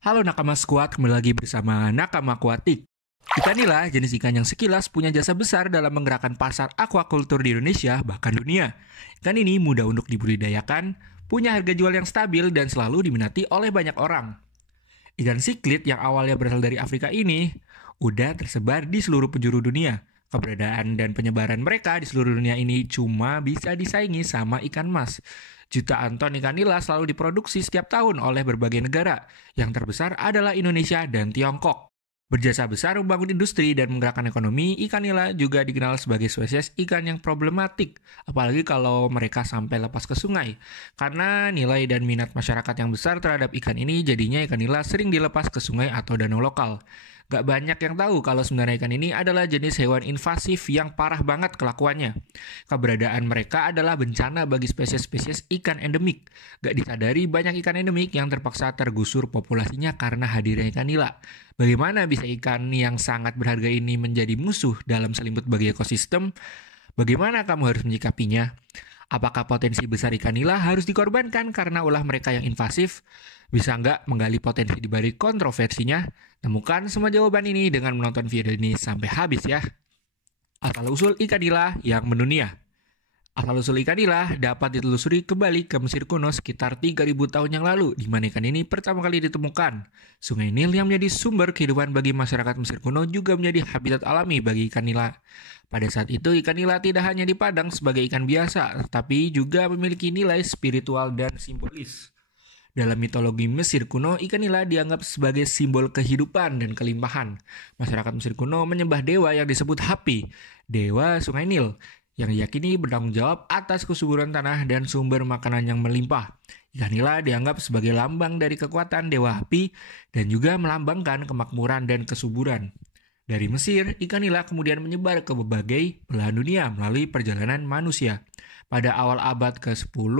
Halo Nakama Squad, kembali lagi bersama Nakama Aquatic. Ikan nila jenis ikan yang sekilas punya jasa besar dalam menggerakkan pasar aquaculture di Indonesia, bahkan dunia. Ikan ini mudah untuk dibudidayakan, punya harga jual yang stabil dan selalu diminati oleh banyak orang. Ikan siklit yang awalnya berasal dari Afrika ini udah tersebar di seluruh penjuru dunia. Keberadaan dan penyebaran mereka di seluruh dunia ini cuma bisa disaingi sama ikan mas. Jutaan ton ikan nila selalu diproduksi setiap tahun oleh berbagai negara. Yang terbesar adalah Indonesia dan Tiongkok. Berjasa besar membangun industri dan menggerakkan ekonomi, ikan nila juga dikenal sebagai spesies ikan yang problematik, apalagi kalau mereka sampai lepas ke sungai. Karena nilai dan minat masyarakat yang besar terhadap ikan ini, jadinya ikan nila sering dilepas ke sungai atau danau lokal. Gak banyak yang tahu kalau sebenarnya ikan ini adalah jenis hewan invasif yang parah banget kelakuannya. Keberadaan mereka adalah bencana bagi spesies-spesies ikan endemik. Gak disadari banyak ikan endemik yang terpaksa tergusur populasinya karena hadirnya ikan nila. Bagaimana bisa ikan yang sangat berharga ini menjadi musuh dalam selimut bagi ekosistem? Bagaimana kamu harus menyikapinya? Apakah potensi besar ikan nila harus dikorbankan karena ulah mereka yang invasif? Bisa nggak menggali potensi di balik kontroversinya? Temukan semua jawaban ini dengan menonton video ini sampai habis ya. Asal-usul ikan nila yang mendunia. Asal-usul ikan nila dapat ditelusuri kembali ke Mesir kuno sekitar 3.000 tahun yang lalu, di mana ikan ini pertama kali ditemukan. Sungai Nil yang menjadi sumber kehidupan bagi masyarakat Mesir kuno juga menjadi habitat alami bagi ikan nila. Pada saat itu, ikan nila tidak hanya dipandang sebagai ikan biasa, tetapi juga memiliki nilai spiritual dan simbolis. Dalam mitologi Mesir kuno, ikan nila dianggap sebagai simbol kehidupan dan kelimpahan. Masyarakat Mesir kuno menyembah dewa yang disebut Hapi, dewa Sungai Nil, yang diyakini bertanggung jawab atas kesuburan tanah dan sumber makanan yang melimpah. Ikan nila dianggap sebagai lambang dari kekuatan dewa Hapi dan juga melambangkan kemakmuran dan kesuburan. Dari Mesir, ikan nila kemudian menyebar ke berbagai belahan dunia melalui perjalanan manusia. Pada awal abad ke-10,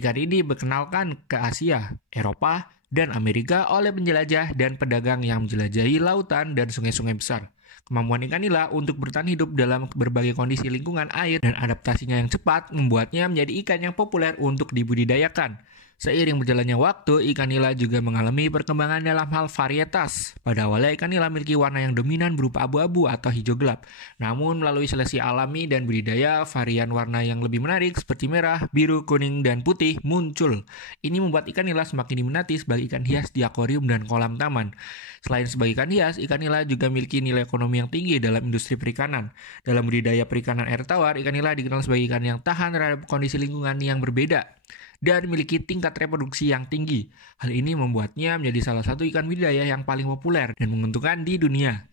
ikan ini dikenalkan ke Asia, Eropa, dan Amerika oleh penjelajah dan pedagang yang menjelajahi lautan dan sungai-sungai besar. Kemampuan ikan nila untuk bertahan hidup dalam berbagai kondisi lingkungan air dan adaptasinya yang cepat membuatnya menjadi ikan yang populer untuk dibudidayakan. Seiring berjalannya waktu, ikan nila juga mengalami perkembangan dalam hal varietas. Pada awalnya, ikan nila memiliki warna yang dominan berupa abu-abu atau hijau gelap. Namun, melalui seleksi alami dan budidaya, varian warna yang lebih menarik seperti merah, biru, kuning, dan putih muncul. Ini membuat ikan nila semakin diminati sebagai ikan hias di akuarium dan kolam taman. Selain sebagai ikan hias, ikan nila juga memiliki nilai ekonomi yang tinggi dalam industri perikanan. Dalam budidaya perikanan air tawar, ikan nila dikenal sebagai ikan yang tahan terhadap kondisi lingkungan yang berbeda dan memiliki tingkat reproduksi yang tinggi. Hal ini membuatnya menjadi salah satu ikan budidaya yang paling populer dan menguntungkan di dunia.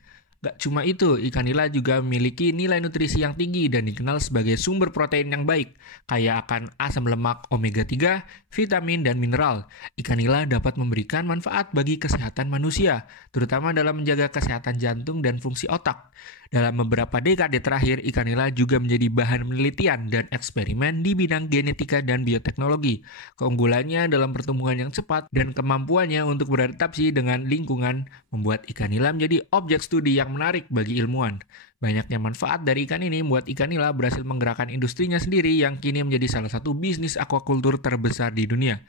Gak cuma itu, ikan nila juga memiliki nilai nutrisi yang tinggi dan dikenal sebagai sumber protein yang baik, kaya akan asam lemak omega 3, vitamin, dan mineral. Ikan nila dapat memberikan manfaat bagi kesehatan manusia, terutama dalam menjaga kesehatan jantung dan fungsi otak. Dalam beberapa dekade terakhir, ikan nila juga menjadi bahan penelitian dan eksperimen di bidang genetika dan bioteknologi. Keunggulannya dalam pertumbuhan yang cepat dan kemampuannya untuk beradaptasi dengan lingkungan membuat ikan nila menjadi objek studi yang menarik bagi ilmuwan. Banyaknya manfaat dari ikan ini membuat ikan nila berhasil menggerakkan industrinya sendiri yang kini menjadi salah satu bisnis aquaculture terbesar di dunia.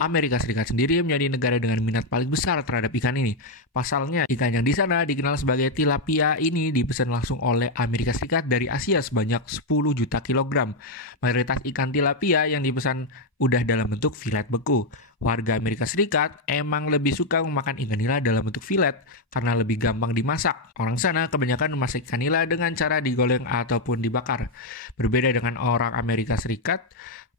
Amerika Serikat sendiri menjadi negara dengan minat paling besar terhadap ikan ini. Pasalnya, ikan yang di sana dikenal sebagai tilapia ini dipesan langsung oleh Amerika Serikat dari Asia sebanyak 10 juta kilogram. Mayoritas ikan tilapia yang dipesan udah dalam bentuk filet beku. Warga Amerika Serikat emang lebih suka memakan ikan nila dalam bentuk filet karena lebih gampang dimasak. Orang sana kebanyakan memasak ikan nila dengan cara digoreng ataupun dibakar. Berbeda dengan orang Amerika Serikat,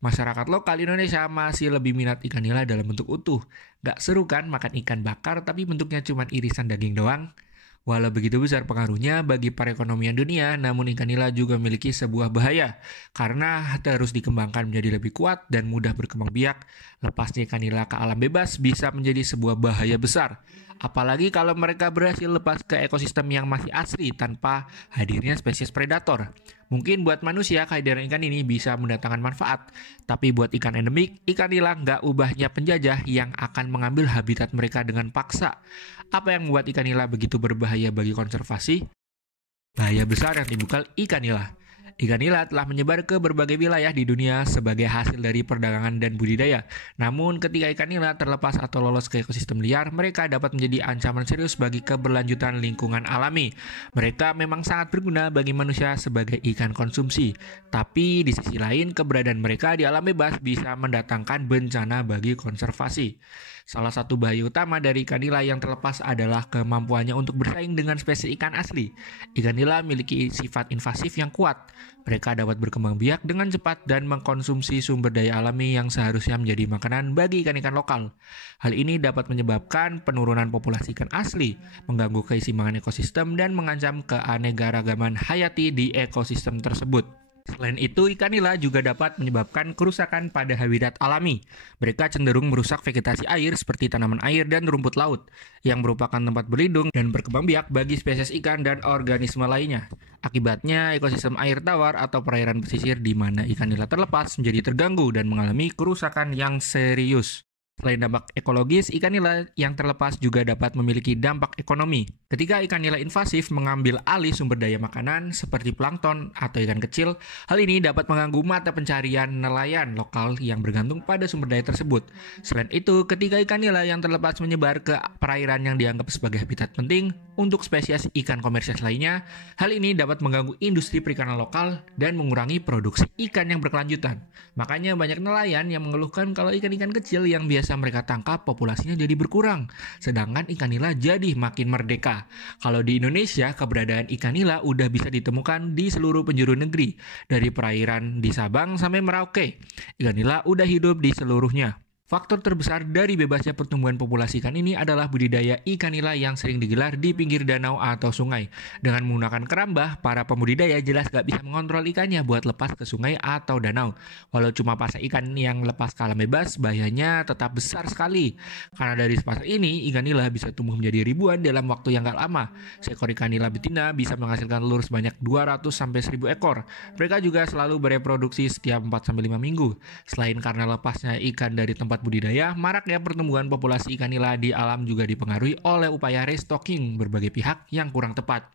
masyarakat lokal Indonesia masih lebih minat ikan nila dalam bentuk utuh. Gak seru kan makan ikan bakar tapi bentuknya cuma irisan daging doang? Walau begitu besar pengaruhnya bagi perekonomian dunia, namun ikan nila juga memiliki sebuah bahaya karena terus dikembangkan menjadi lebih kuat dan mudah berkembang biak. Lepasnya ikan nila ke alam bebas bisa menjadi sebuah bahaya besar. Apalagi kalau mereka berhasil lepas ke ekosistem yang masih asli tanpa hadirnya spesies predator. Mungkin buat manusia kehadiran ikan ini bisa mendatangkan manfaat, tapi buat ikan endemik, ikan nila nggak ubahnya penjajah yang akan mengambil habitat mereka dengan paksa. Apa yang membuat ikan nila begitu berbahaya bagi konservasi? Bahaya besar yang timbul ikan nila. Ikan nila telah menyebar ke berbagai wilayah di dunia sebagai hasil dari perdagangan dan budidaya. Namun, ketika ikan nila terlepas atau lolos ke ekosistem liar, mereka dapat menjadi ancaman serius bagi keberlanjutan lingkungan alami. Mereka memang sangat berguna bagi manusia sebagai ikan konsumsi. Tapi di sisi lain, keberadaan mereka di alam bebas bisa mendatangkan bencana bagi konservasi. Salah satu bahaya utama dari ikan nila yang terlepas adalah kemampuannya untuk bersaing dengan spesies ikan asli. Ikan nila memiliki sifat invasif yang kuat. Mereka dapat berkembang biak dengan cepat dan mengkonsumsi sumber daya alami yang seharusnya menjadi makanan bagi ikan-ikan lokal. Hal ini dapat menyebabkan penurunan populasi ikan asli, mengganggu keseimbangan ekosistem, dan mengancam keanekaragaman hayati di ekosistem tersebut. Selain itu, ikan nila juga dapat menyebabkan kerusakan pada habitat alami. Mereka cenderung merusak vegetasi air seperti tanaman air dan rumput laut, yang merupakan tempat berlindung dan berkembang biak bagi spesies ikan dan organisme lainnya. Akibatnya, ekosistem air tawar atau perairan pesisir di mana ikan nila terlepas menjadi terganggu dan mengalami kerusakan yang serius. Selain dampak ekologis, ikan nila yang terlepas juga dapat memiliki dampak ekonomi. Ketika ikan nila invasif mengambil alih sumber daya makanan seperti plankton atau ikan kecil, hal ini dapat mengganggu mata pencarian nelayan lokal yang bergantung pada sumber daya tersebut. Selain itu, ketika ikan nila yang terlepas menyebar ke perairan yang dianggap sebagai habitat penting untuk spesies ikan komersial lainnya, hal ini dapat mengganggu industri perikanan lokal dan mengurangi produksi ikan yang berkelanjutan. Makanya banyak nelayan yang mengeluhkan kalau ikan-ikan kecil yang biasa mereka tangkap populasinya jadi berkurang, sedangkan ikan nila jadi makin merdeka. Kalau di Indonesia, keberadaan ikan nila udah bisa ditemukan di seluruh penjuru negeri, dari perairan di Sabang sampai Merauke. Ikan nila udah hidup di seluruhnya. Faktor terbesar dari bebasnya pertumbuhan populasi ikan ini adalah budidaya ikan nila yang sering digelar di pinggir danau atau sungai. Dengan menggunakan kerambah, para pembudidaya jelas gak bisa mengontrol ikannya buat lepas ke sungai atau danau. Walau cuma pasang ikan yang lepas ke alam bebas, bahayanya tetap besar sekali. Karena dari sepasang ini, ikan nila bisa tumbuh menjadi ribuan dalam waktu yang gak lama. Seekor ikan nila betina bisa menghasilkan telur sebanyak 200-1000 ekor. Mereka juga selalu bereproduksi setiap 4-5 minggu. Selain karena lepasnya ikan dari tempat budidaya, maraknya pertumbuhan populasi ikan nila di alam juga dipengaruhi oleh upaya restocking berbagai pihak yang kurang tepat.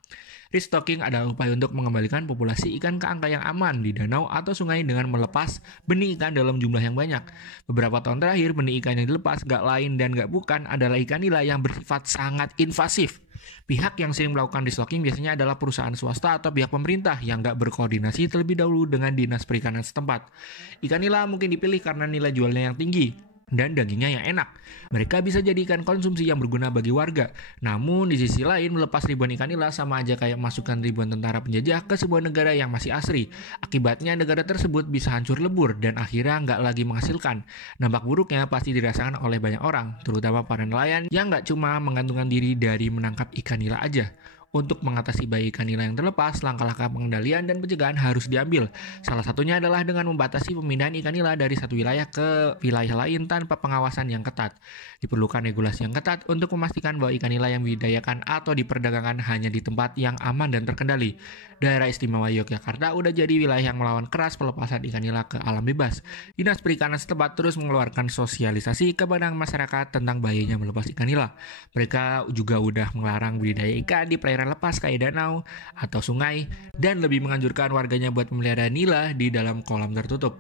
Restocking adalah upaya untuk mengembalikan populasi ikan ke angka yang aman di danau atau sungai dengan melepas benih ikan dalam jumlah yang banyak. Beberapa tahun terakhir, benih ikan yang dilepas gak lain dan gak bukan adalah ikan nila yang bersifat sangat invasif. Pihak yang sering melakukan restocking biasanya adalah perusahaan swasta atau pihak pemerintah yang gak berkoordinasi terlebih dahulu dengan dinas perikanan setempat. Ikan nila mungkin dipilih karena nilai jualnya yang tinggi dan dagingnya yang enak. Mereka bisa jadi ikan konsumsi yang berguna bagi warga. Namun di sisi lain, melepas ribuan ikan nila sama aja kayak masukkan ribuan tentara penjajah ke sebuah negara yang masih asri. Akibatnya negara tersebut bisa hancur lebur dan akhirnya nggak lagi menghasilkan. Dampak buruknya pasti dirasakan oleh banyak orang, terutama para nelayan yang nggak cuma menggantungkan diri dari menangkap ikan nila aja. Untuk mengatasi bayi ikan nila yang terlepas, langkah-langkah pengendalian dan pencegahan harus diambil. Salah satunya adalah dengan membatasi pemindahan ikan nila dari satu wilayah ke wilayah lain tanpa pengawasan yang ketat. Diperlukan regulasi yang ketat untuk memastikan bahwa ikan nila yang dibudidayakan atau diperdagangkan hanya di tempat yang aman dan terkendali. Daerah Istimewa Yogyakarta udah jadi wilayah yang melawan keras pelepasan ikan nila ke alam bebas. Dinas Perikanan setempat terus mengeluarkan sosialisasi kepada masyarakat tentang bahayanya melepas ikan nila. Mereka juga udah melarang budidaya ikan di perairan lepas kayak danau atau sungai dan lebih menganjurkan warganya buat memelihara nila di dalam kolam tertutup.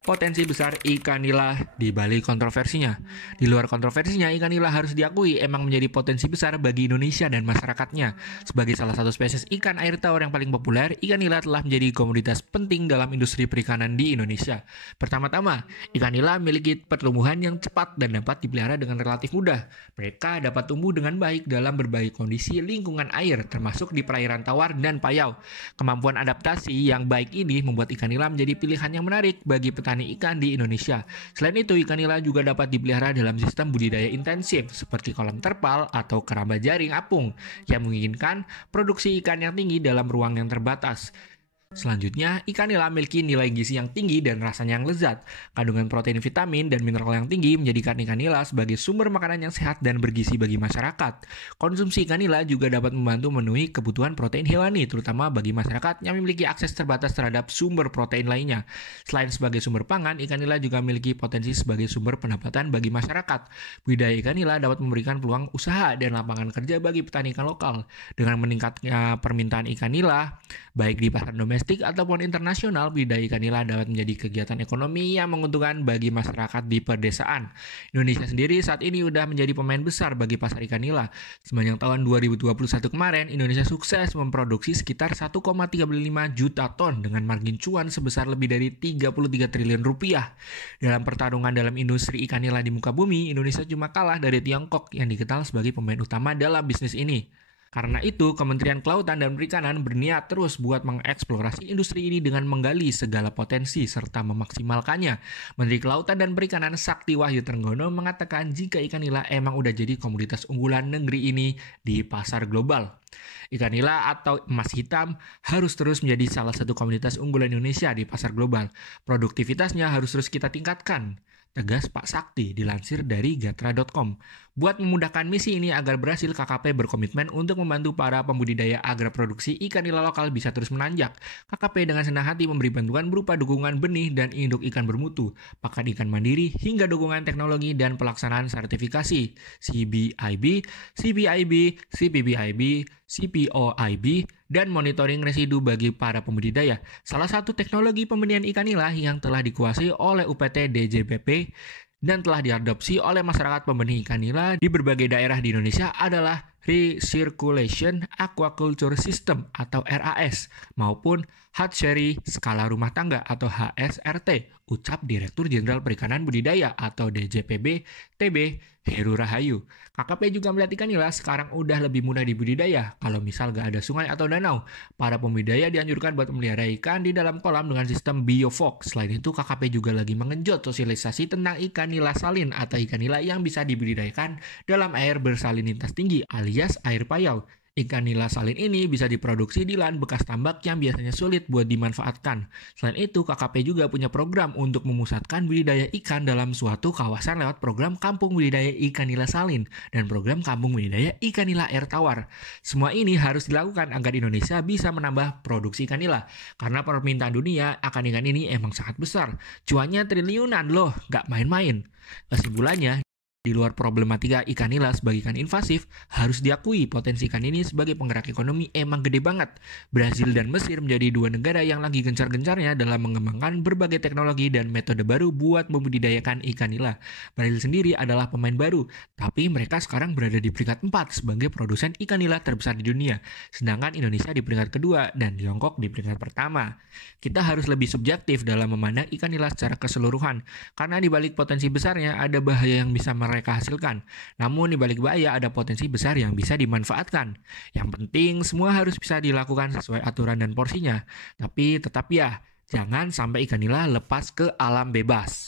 Potensi besar ikan nila di balik kontroversinya. Di luar kontroversinya, ikan nila harus diakui emang menjadi potensi besar bagi Indonesia dan masyarakatnya. Sebagai salah satu spesies ikan air tawar yang paling populer, ikan nila telah menjadi komoditas penting dalam industri perikanan di Indonesia. Pertama-tama, ikan nila memiliki pertumbuhan yang cepat dan dapat dipelihara dengan relatif mudah. Mereka dapat tumbuh dengan baik dalam berbagai kondisi lingkungan air, termasuk di perairan tawar dan payau. Kemampuan adaptasi yang baik ini membuat ikan nila menjadi pilihan yang menarik bagi petani ikan di Indonesia. Selain itu, ikan nila juga dapat dipelihara dalam sistem budidaya intensif seperti kolam terpal atau keramba jaring apung yang menginginkan produksi ikan yang tinggi dalam ruang yang terbatas. Selanjutnya, ikan nila memiliki nilai gizi yang tinggi dan rasanya yang lezat. Kandungan protein, vitamin, dan mineral yang tinggi menjadikan ikan nila sebagai sumber makanan yang sehat dan bergizi bagi masyarakat. Konsumsi ikan nila juga dapat membantu memenuhi kebutuhan protein hewani, terutama bagi masyarakat yang memiliki akses terbatas terhadap sumber protein lainnya. Selain sebagai sumber pangan, ikan nila juga memiliki potensi sebagai sumber pendapatan bagi masyarakat. Budidaya ikan nila dapat memberikan peluang usaha dan lapangan kerja bagi petani ikan lokal. Dengan meningkatnya permintaan ikan nila, baik di pasar domestik domestik ataupun internasional, budidaya ikan nila dapat menjadi kegiatan ekonomi yang menguntungkan bagi masyarakat di pedesaan. Indonesia sendiri saat ini udah menjadi pemain besar bagi pasar ikan nila. Sepanjang tahun 2021 kemarin, Indonesia sukses memproduksi sekitar 1,35 juta ton dengan margin cuan sebesar lebih dari 33 triliun rupiah. Dalam pertarungan dalam industri ikan nila di muka bumi, Indonesia cuma kalah dari Tiongkok yang dikenal sebagai pemain utama dalam bisnis ini. Karena itu, Kementerian Kelautan dan Perikanan berniat terus buat mengeksplorasi industri ini dengan menggali segala potensi serta memaksimalkannya. Menteri Kelautan dan Perikanan Sakti Wahyu Trenggono mengatakan jika ikan nila emang udah jadi komoditas unggulan negeri ini di pasar global. Ikan nila atau emas hitam harus terus menjadi salah satu komoditas unggulan Indonesia di pasar global. Produktivitasnya harus terus kita tingkatkan, tegas Pak Sakti dilansir dari gatra.com. Buat memudahkan misi ini agar berhasil, KKP berkomitmen untuk membantu para pembudidaya agar produksi ikan nila lokal bisa terus menanjak. KKP dengan senang hati memberi bantuan berupa dukungan benih dan induk ikan bermutu, pakan ikan mandiri, hingga dukungan teknologi dan pelaksanaan sertifikasi CBIB, CPBIB, CPOIB, dan monitoring residu bagi para pembudidaya. Salah satu teknologi pembenihan ikan nila yang telah dikuasai oleh UPT DJPP dan telah diadopsi oleh masyarakat pembenih ikan nila di berbagai daerah di Indonesia adalah Recirculation Aquaculture System atau RAS maupun Hatchery Skala Rumah Tangga atau HSRT, ucap Direktur Jenderal Perikanan Budidaya atau DJPB TB Heru Rahayu. KKP juga melihat ikan nila sekarang udah lebih mudah dibudidaya. Kalau misal gak ada sungai atau danau, para pembudidaya dianjurkan buat memelihara ikan di dalam kolam dengan sistem biofok. Selain itu, KKP juga lagi mengenjot sosialisasi tentang ikan nila salin atau ikan nila yang bisa dibudidayakan dalam air bersalinitas tinggi alias air payau. Ikan nila salin ini bisa diproduksi di lahan bekas tambak yang biasanya sulit buat dimanfaatkan. Selain itu, KKP juga punya program untuk memusatkan budidaya ikan dalam suatu kawasan lewat program Kampung Budidaya Ikan Nila Salin dan program Kampung Budidaya Ikan Nila Air Tawar. Semua ini harus dilakukan agar Indonesia bisa menambah produksi ikan nila. Karena permintaan dunia akan ikan ini emang sangat besar. Cuannya triliunan loh, gak main-main. Kesimpulannya, di luar problematika ikan nila sebagai ikan invasif, harus diakui potensi ikan ini sebagai penggerak ekonomi emang gede banget. Brasil dan Mesir menjadi dua negara yang lagi gencar-gencarnya dalam mengembangkan berbagai teknologi dan metode baru buat membudidayakan ikan nila. Brasil sendiri adalah pemain baru, tapi mereka sekarang berada di peringkat 4 sebagai produsen ikan nila terbesar di dunia. Sedangkan Indonesia di peringkat kedua dan Tiongkok di peringkat pertama. Kita harus lebih subjektif dalam memandang ikan nila secara keseluruhan, karena di balik potensi besarnya ada bahaya yang bisa mereka hasilkan. Namun di balik bahaya ada potensi besar yang bisa dimanfaatkan. Yang penting semua harus bisa dilakukan sesuai aturan dan porsinya. Tapi tetap ya, jangan sampai ikan nila lepas ke alam bebas.